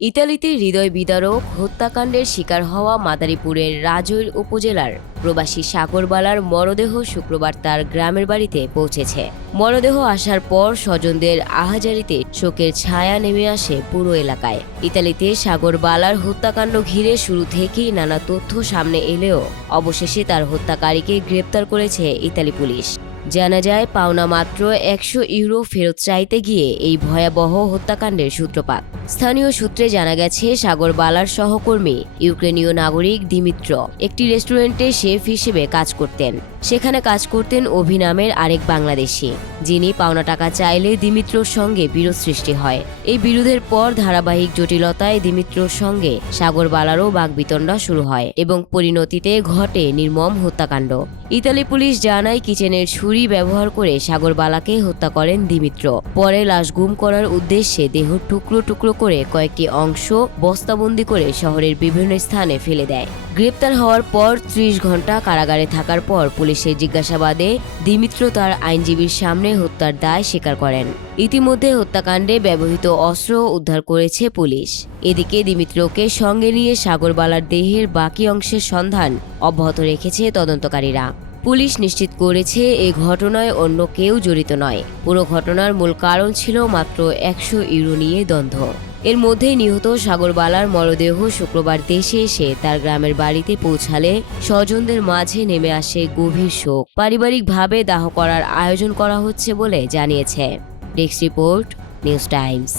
ইতালিতে হৃদয় বিদারক হত্যাকাণ্ডের শিকার হওয়া মাদারীপুরের রাজৈর উপজেলার প্রবাসী সাগরবালার মরদেহ শুক্রবার তার গ্রামের বাড়িতে পৌঁছেছে। মরদেহ আসার পর স্বজনদের আহাজারিতে শোকের ছায়া নেমে আসে পুরো এলাকায়। ইতালিতে সাগরবালার হত্যাকাণ্ড ঘিরে শুরু থেকেই নানা তথ্য সামনে এলেও অবশেষে তার হত্যাকারীকে গ্রেপ্তার করেছে ইতালি পুলিশ। জানা যায়, পাওনা মাত্র 100 ইউরো ফেরত চাইতে গিয়ে এই ভয়াবহ হত্যাকাণ্ডের সূত্রপাত। স্থানীয় সূত্রে জানা গেছে, সাগরবালার সহকর্মী ইউক্রেনীয় নাগরিক দিমিত্র একটি রেস্টুরেন্টে শেফ হিসেবে কাজ করতেন। সেখানে কাজ করতেন অভি নামের আরেক বাংলাদেশি, যিনি পাওনা টাকা চাইলে দিমিত্রর সঙ্গে বিরোধ সৃষ্টি হয়। এই বিরোধের পর ধারাবাহিক জটিলতায় দিমিত্রর সঙ্গে সাগরবালারও বাকবিতণ্ডা শুরু হয় এবং পরিণতিতে ঘটে নির্মম হত্যাকাণ্ড। ইতালি পুলিশ জানায়, কিচেনের ছুরি ব্যবহার করে সাগরবালাকে হত্যা করেন দিমিত্র। পরে লাশ গুম করার উদ্দেশ্যে দেহ টুকরো টুকরো করে কয়েকটি অংশ বস্তাবন্দি করে শহরের বিভিন্ন স্থানে ফেলে দেয়। গ্রেপ্তার হওয়ার পর 30 ঘন্টা কারাগারে থাকার পর পুলিশের জিজ্ঞাসাবাদে দিমিত্র তার আইনজীবীর সামনে হত্যার দায় স্বীকার করেন। ইতিমধ্যে হত্যাকাণ্ডে ব্যবহৃত অস্ত্র উদ্ধার করেছে পুলিশ। এদিকে দিমিত্রকে সঙ্গে নিয়ে সাগরবালার দেহের বাকি অংশের সন্ধান অব্যাহত রেখেছে তদন্তকারীরা। পুলিশ নিশ্চিত করেছে এই ঘটনায় অন্য কেউ জড়িত নয়। পুরো ঘটনার মূল কারণ ছিল মাত্র 100 ইউরো নিয়ে দ্বন্দ্ব। এর মধ্যেই নিহত সাগরবালার মরদেহ শুক্রবার দেশে এসে তার গ্রামের বাড়িতে পৌঁছালে স্বজনদের মাঝে নেমে আসে গভীর শোক। পারিবারিকভাবে দাহ করার আয়োজন করা হচ্ছে বলে জানিয়েছে। Desk report, news Times.